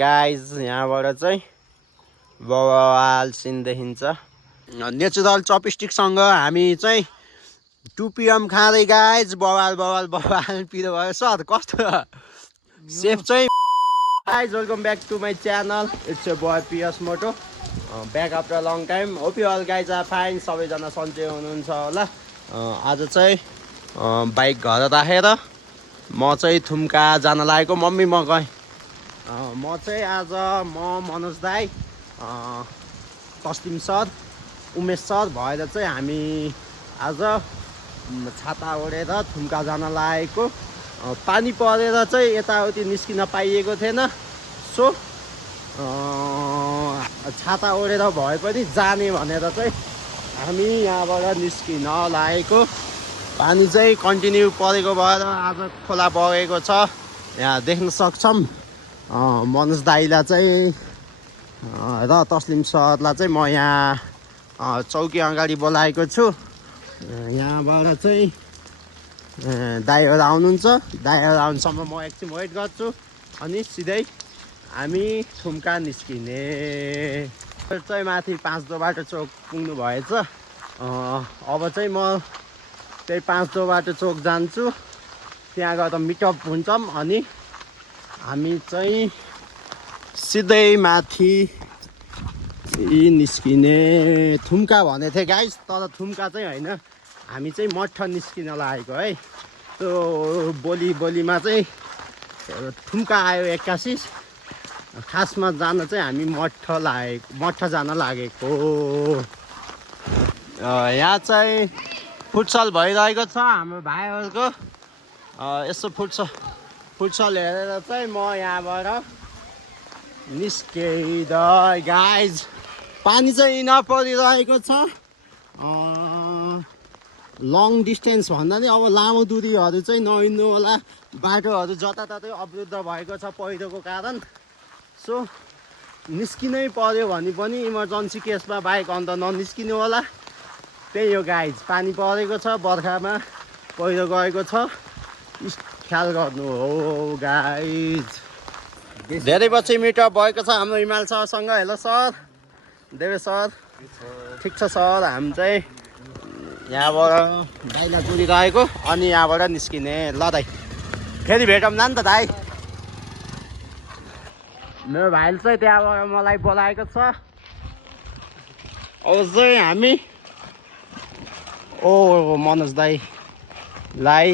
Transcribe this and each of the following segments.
Guys यहाँबाट चाहिँ बवाल सिन देखिन्छ। नेचुरल चपस्टिकसँग हामी चाहिँ 2 PM खाँदै गाइज बवाल बवाल बवाल पिरो भयो। सर कस्तो सेफ चाहिँ guys welcome back to my channel. It's your boy पियस मोटो back after long time. Hope you all guys are fine. सबैजना सन्चै हुनुहुन्छ होला। आज चाहिँ बाइक घर राखेर म चाहिँ थुम्का जान लागेको। मम्मी म गएँ। म चाहिँ आज मनोज दाई तस्लिम सर उमेश सर भएर चाहिँ हामी आज छाता ओढेर थुम्का जान लागेको। पानी परेर चाहिँ यताउति निस्किन पाइएको थिएन। सो छाता ओढेर भए पनि जाने भनेर चाहिँ हामी यहाँबाट निस्किन लागेको। पानी चाहिँ कन्टिन्यू परेको भएर आज खोला बगेको छ। यहाँ देख्न सक्छौँ। मनोज दाईलाई चाहिँ र तस्लिम सरलाई चाहिँ म यहाँ चौकी अगाडि बोलाएको छु। यहाँबाट चाहिँ दाईहरू आउनुहुन्छ। दाईहरू आउनुसम्म म एकछिन वेट गर्छु अनि सिधै हामी थुम्का निस्किने। चाहिँ माथि 5 बाटो चोक पुग्नु भएछ। अब चाहिँ म त्यही 5 बाटो चोक जान्छु। त्यहाँ गएर मिटअप हुन्छौँ अनि हामी चाहिँ सिधै माथि निस्किने। थुम्का भनेको थिएँ गाइस, तर थुम्का चाहिँ होइन। हामी चाहिँ मठ निस्किन लागेको है। त्यो बोलीमा चाहिँ थुम्का आयो 81। खासमा जान चाहिँ हामी मठ जान लागेको। यहाँ चाहिँ फुटसल भइरहेको छ हाम्रो भाइहरूको। यसो फुटसल हेरेर चाहिँ म यहाँबाट निस्किँदै गाइज। पानी चाहिँ इनफ परिरहेको छ। लङ डिस्टेन्स भन्दा नि अब लामो दूरीहरू चाहिँ नहिँड्नु होला। बाटोहरू जताततै अवरुद्ध भएको छ पहिरोको कारण। सो निस्किनै पर्यो भने पनि इमर्जेन्सी केसमा बाइक अन्त ननिस्किनु होला। त्यही हो गाइज। पानी परेको छ, बर्खामा पहिरो गएको छ, ख्याल गर्नु हो गाइज। धेरै पछि मिटअप भएको छ हाम्रो हिमाल सरसँग। हेलो सर, देवे सर। ठिक छ सर। हामी चाहिँ यहाँबाट दाइलाई कुदिरहेको अनि यहाँबाट निस्किने। ल दाइ फेरि भेटौँला नि त दाइ। मेरो भाइले चाहिँ त्यहाँबाट मलाई बोलाएको छ। अब चाहिँ हामी मनोज दाईलाई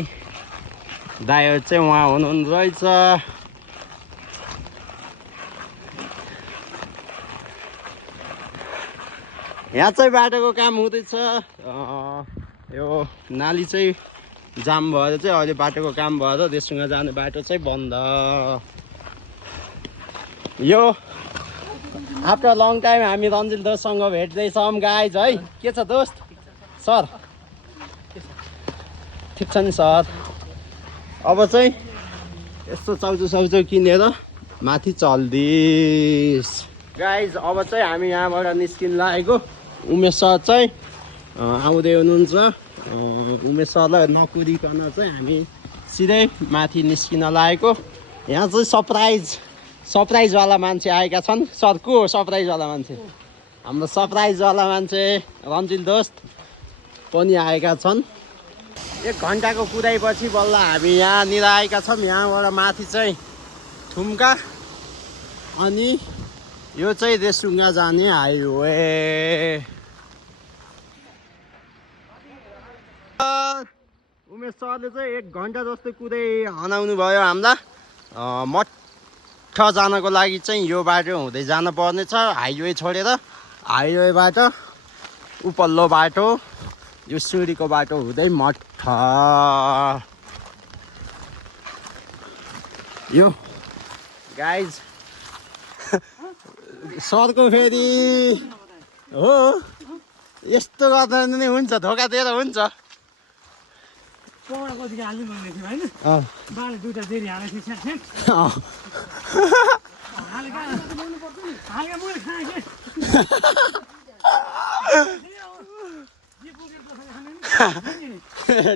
दाइहरू चाहिँ उहाँ हुनुहुँदो रहेछ। यहाँ चाहिँ बाटोको काम हुँदैछ। यो नाली चाहिँ जाम भएर चाहिँ अहिले बाटोको काम भएर रेसुङ्गा जाने बाटो चाहिँ बन्द। यो आफ्टर लङ टाइम हामी रन्जिल दोस्तसँग भेट्दैछौँ गाइज है। के छ दोस्त? सर ठिक छ नि सर। अब चाहिँ यस्तो चाउचो किनेर माथि चल्दिस गाइज। अब चाहिँ हामी यहाँबाट निस्किन लागेको। उमेश सर चाहिँ आउँदै हुनुहुन्छ। उमेश सरलाई नकुदिकन चाहिँ हामी सिधै माथि निस्किन लागेको। यहाँ चाहिँ सरप्राइजवाला मान्छे आएका छन्। सर को हो सरप्राइजवाला मान्छे? हाम्रो सरप्राइजवाला मान्छे रन्जिल दोस्त पनि आएका छन्। 1 घन्टाको कुदाइपछि बल्ल हामी यहाँनिर आएका छौँ। यहाँबाट माथि चाहिँ थुम्का अनि यो चाहिँ रेसुङ्गा जाने हाइवे। उमेश सरले चाहिँ 1 घन्टा जस्तो कुदै हनाउनु भयो हामीलाई। मठ जानको लागि चाहिँ यो बाटो हुँदै जान पर्ने छ। हाइवे छोडेर हाइवेबाट उपल्लो बाटो यो सिँढीको बाटो हुँदै मठ। यो गाइज सरको फेरि हो यस्तो गर्दा नि हुन्छ। धोका दिएर हुन्छ।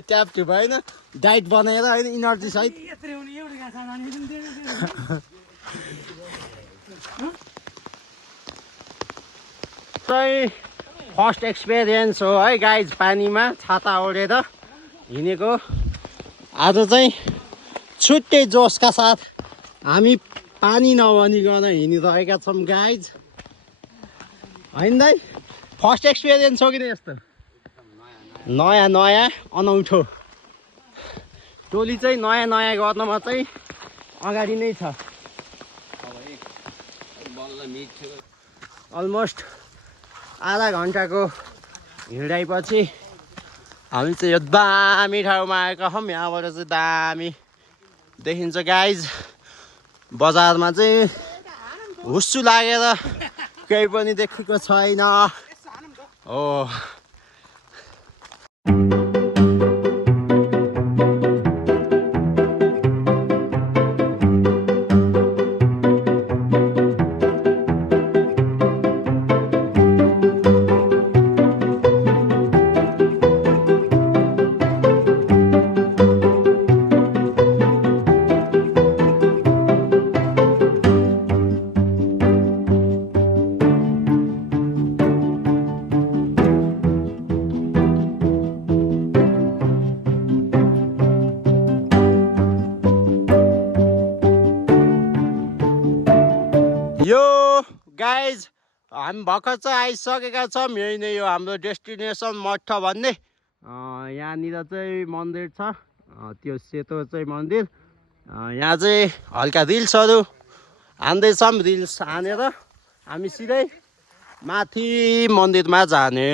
ट्याप टु भएन। डाइट बनाएर होइन इनर्जी सहित। चाहिँ फर्स्ट एक्सपिरियन्स हो है गाइज पानीमा छाता ओढेर हिँडेको आज चाहिँ छुट्टै जोसका साथ हामी पानी नभनिकन हिँडिरहेका छौँ गाइज होइन दाइ फर्स्ट एक्सपिरियन्स हो कि यस्तो नयाँ नयाँ अनौठो टोली चाहिँ नयाँ नयाँ गर्नमा चाहिँ अगाडि नै छ अलमोस्ट आधा घन्टाको हिँडाइपछि हामी चाहिँ यो दामी ठाउँमा आएका छौँ यहाँबाट चाहिँ दामी देखिन्छ गाइज बजारमा चाहिँ हुस्सु लागेर केही पनि देखेको छैन हो गाइज हामी भर्खर चाहिँ आइसकेका छौँ यही नै हो हाम्रो डेस्टिनेसन मठ भन्ने यहाँनिर चाहिँ मन्दिर छ त्यो सेतो चाहिँ मन्दिर यहाँ चाहिँ हल्का रिल्सहरू हान्दैछौँ रिल्स हानेर हामी सिधै माथि मन्दिरमा जाने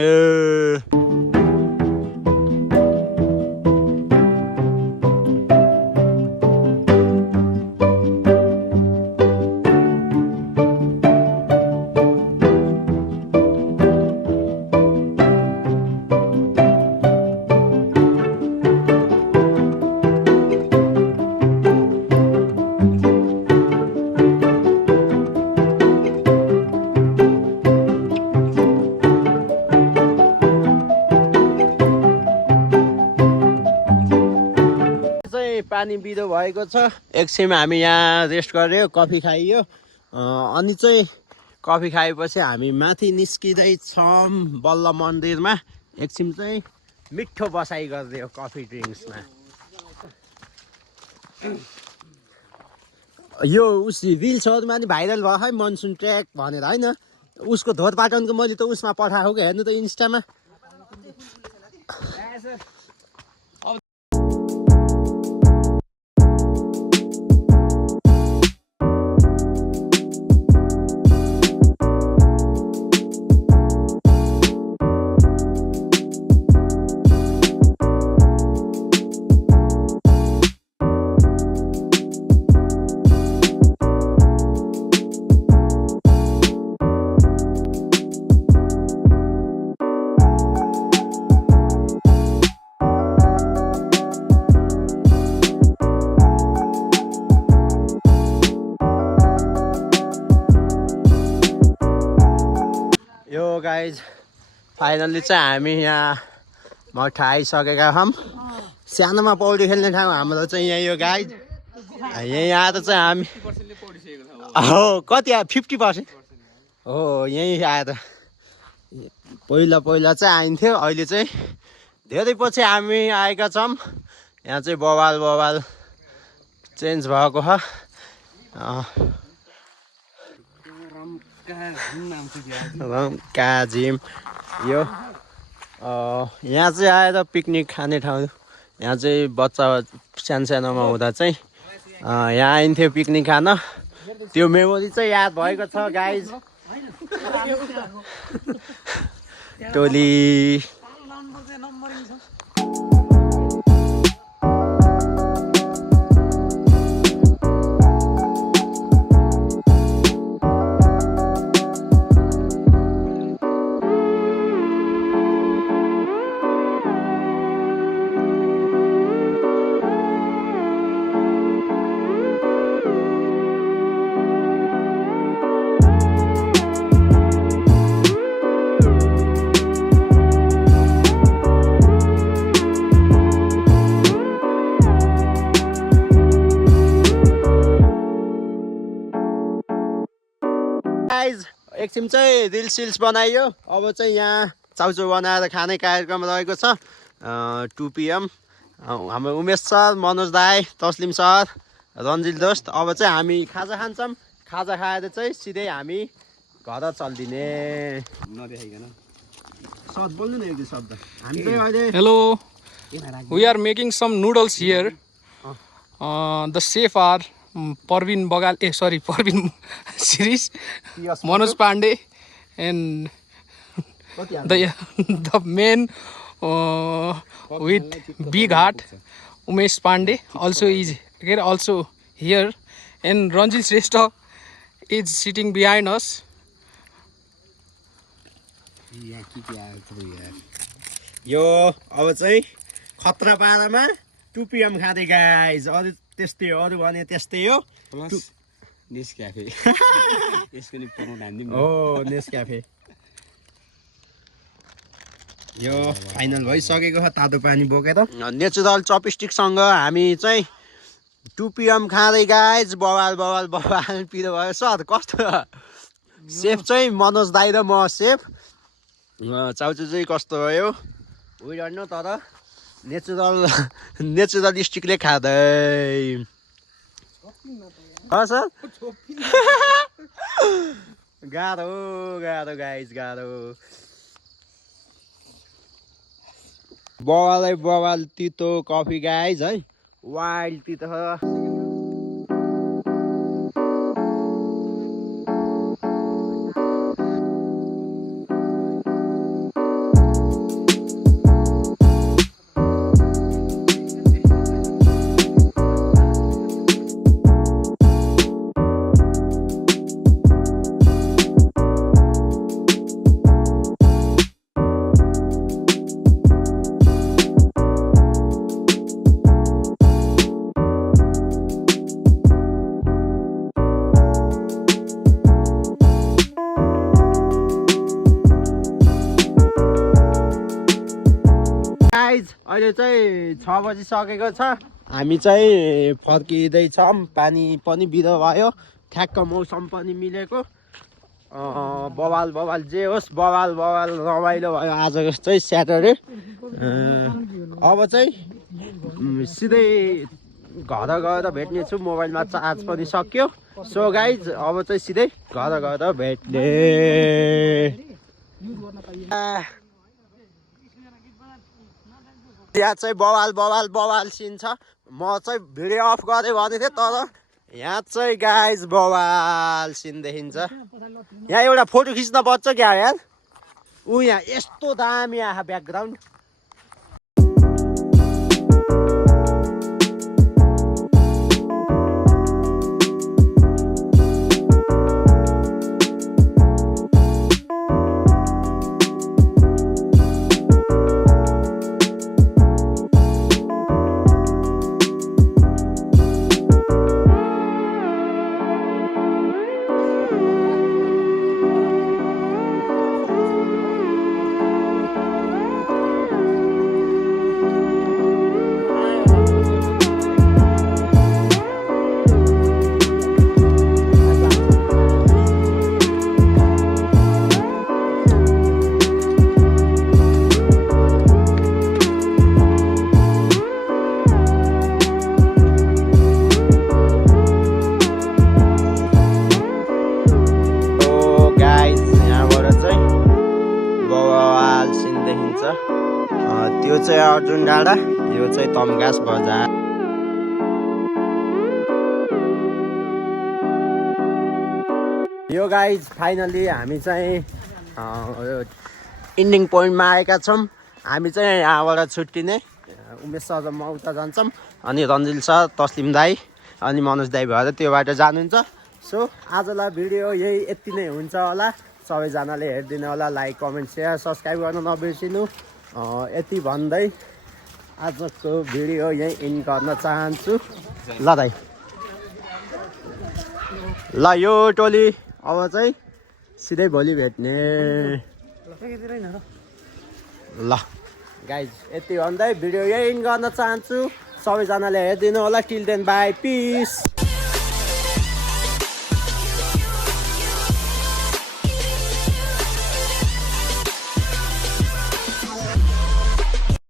पानी बिदो भएको छ एकछिन हामी यहाँ रेस्ट गर्यो कफी खाइयो अनि चाहिँ कफी खाएपछि हामी माथि निस्किँदैछौँ बल्ल मन्दिरमा एकछिन चाहिँ मिठो बसाइ गरिदियो कफी ड्रिङ्क्समा यो उस रिल्सहरूमा नि भाइरल भयो है मनसुन ट्र्याक भनेर होइन उसको धोर पाटनको मैले त उसमा पठाएको कि हेर्नु त इन्स्टामा गाइज फाइनल्ली चाहिँ हामी यहाँ मठ आइसकेका छौँ सानोमा पौडी खेल्ने ठाउँ हाम्रो चाहिँ यही हो गाइज यहीँ आएर चाहिँ हामी हो कति आयो 50% हो यहीँ आएर पहिला चाहिँ आइन्थ्यो अहिले चाहिँ धेरै पछि हामी आएका छौँ यहाँ चाहिँ बवाल चेन्ज भएको छ काजिम यो यहाँ चाहिँ आएर पिकनिक खाने ठाउँ यहाँ चाहिँ बच्चा सानोमा हुँदा चाहिँ यहाँ आइन्थ्यो पिकनिक खान त्यो मेमोरी चाहिँ याद भएको छ गाइज टोली गाइज एकछिन चाहिँ रिल्स सिल्स बनाइयो अब चाहिँ यहाँ चाउचाउ बनाएर खाने कार्यक्रम रहेको छ 2 PM हाम्रो उमेश सर मनोज दाई तस्लिम सर रन्जिल दोस्त अब चाहिँ हामी खाजा खान्छौँ खाजा खाएर चाहिँ सिधै हामी घर चल्दिने नदेखाइकन सर बोल्नु न एक दुई शब्द हामी चाहिँ अहिले Hello, we are making some noodles here. The chef are Parveen Bagal, Parveen series, Manoj Pandey, and the man with big heart, Umesh Pandey, also is here, and Ranjil Shrestha is sitting behind us. यो अब चाहिँ खतरा पारामा 2 PM खाँदै guys अरू त्यस्तै हो अरू भने त्यस्तै हो प्लस नेस्क्याफे यसको नि प्रमोट हान्दिम हो नेस्क्याफे यो फाइनल भइसकेको छ तातो पानी बोकेर नेचुरल चपस्टिकसँग हामी चाहिँ 2 PM खाँदै गाइज बवाल बवाल बवाल पिरो भयो सर कस्तो सेफ चाहिँ मनोज दाई र म सेफ चाउचाउ चाहिँ कस्तो भयो उयो तर नेचुरल स्टिकले खाँदै सर गाह्रो गाह्रो गाइज गाह्रो बवालै बवाल तितो कफी गाइज है वाइल्ड तितो अहिले चाहिँ 6 बजिसकेको छ हामी चाहिँ फर्किँदैछौँ पानी पनि बिदा भयो ठ्याक्क मौसम पनि मिलेको बवाल बवाल जे होस् बवाल बवाल रमाइलो भयो आज चाहिँ स्याटरडे अब चाहिँ सिधै घर गएर भेट्नेछु मोबाइलमा चार्ज पनि सक्यो सो गाइज अब चाहिँ सिधै घर गएर भेट्ने यहाँ चाहिँ बवाल बवाल बवाल सिन छ म चाहिँ भिडियो अफ गरेँ भने थिएँ तर यहाँ चाहिँ गाइज बवाल सिन देखिन्छ यहाँ एउटा फोटो खिच्न पर्छ क्या यार ऊ यहाँ यस्तो दामी आहा ब्याकग्राउन्ड त्यो चाहिँ अर्जुन डाँडा यो चाहिँ तमघास बजार यो गाइज फाइनली हामी चाहिँ इन्डिङ पोइन्टमा आएका छौँ हामी चाहिँ यहाँबाट छुट्टिने उमेश सर म उता जान्छौँ अनि रन्जिल सर तस्लिम दाई अनि मनोज दाई भएर त्यो बाटो जानुहुन्छ सो आजलाई भिडियो यही यति नै हुन्छ होला सबैजनाले हेरिदिनु होला लाइक कमेन्ट सेयर सब्सक्राइब गर्न नबिर्सिनु यति भन्दै आजको भिडियो यही इन्ड गर्न चाहन्छु ल दाइ ल यो टोली अब चाहिँ सिधै भोलि भेट्ने ल गाइज यति भन्दै भिडियो यही इन्ड गर्न चाहन्छु सबैजनाले हेरिदिनु होला टिल देन बाई पिस